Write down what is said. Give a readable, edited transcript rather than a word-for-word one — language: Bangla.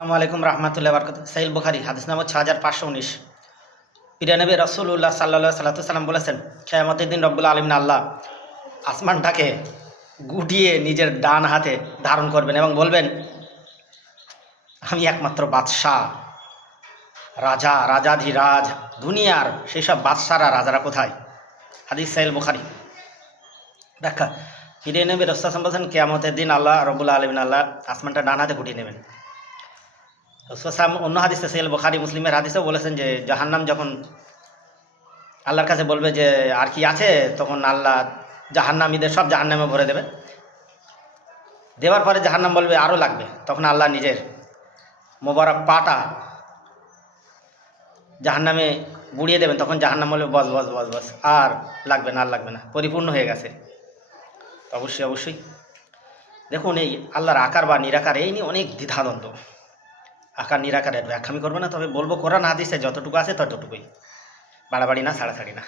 আসসালামু আলাইকুম রহমতুল্লাহ বরকত। সাহিল বুখারী হাদিস নম্বর 6519। প্রিয় নবী রাসূলুল্লাহ সাল্লাল্লাহু আলাইহি সাল্লাম বলেছেন, কিয়ামতের দিন রব্বুল আলামিন আল্লাহ আসমানটাকে গুটিয়ে নিজের ডান হাতে ধারণ করবেন এবং বলবেন, আমি একমাত্র বাদশাহ, রাজা, রাজাধিরাজ, দুনিয়ার সেই সব বাদশারা রাজারা কোথায়? হাদিস সাহিল বুখারী। ব্যাখ্যা: প্রিয় নবী রাসূলুল্লাহ সাল্লাল্লাহু আলাইহি ওয়াসাল্লাম বলেছেন, কিয়ামতের দিন আল্লাহ রব্বুল আলামিন আল্লাহ আসমানটা ডান হাতে গুটিয়ে নেবেন। অন্য হাদিসে সাহিহ বুখারী মুসলিমের হাদিসেও বলেছেন যে জাহান্নাম যখন আল্লাহর কাছে বলবে যে আর কি আছে, তখন আল্লাহ জাহান্নামীদের সব জাহান্নামে ভরে দেবে। দেওয়ার পরে জাহান্নাম বলবে আরও লাগবে, তখন আল্লাহ নিজের মোবারক পাটা জাহান্নামে বুড়িয়ে দেবেন। তখন জাহান্নাম বলবে বস বস বস বস, আর লাগবে না, আর লাগবে না, পরিপূর্ণ হয়ে গেছে। অবশ্যই অবশ্যই দেখুন, এই আল্লাহর আকার বা নিরাকার এই নিয়ে অনেক দ্বিধাদ্বন্দ্ব। আকার নিরাকারের ব্যাখ্যা আমি করবো না, তবে বলবো কোরআন হাদিসে যতটুকু আছে ততটুকুই, বাড়াবাড়ি না, ছাড়াছাড়ি না।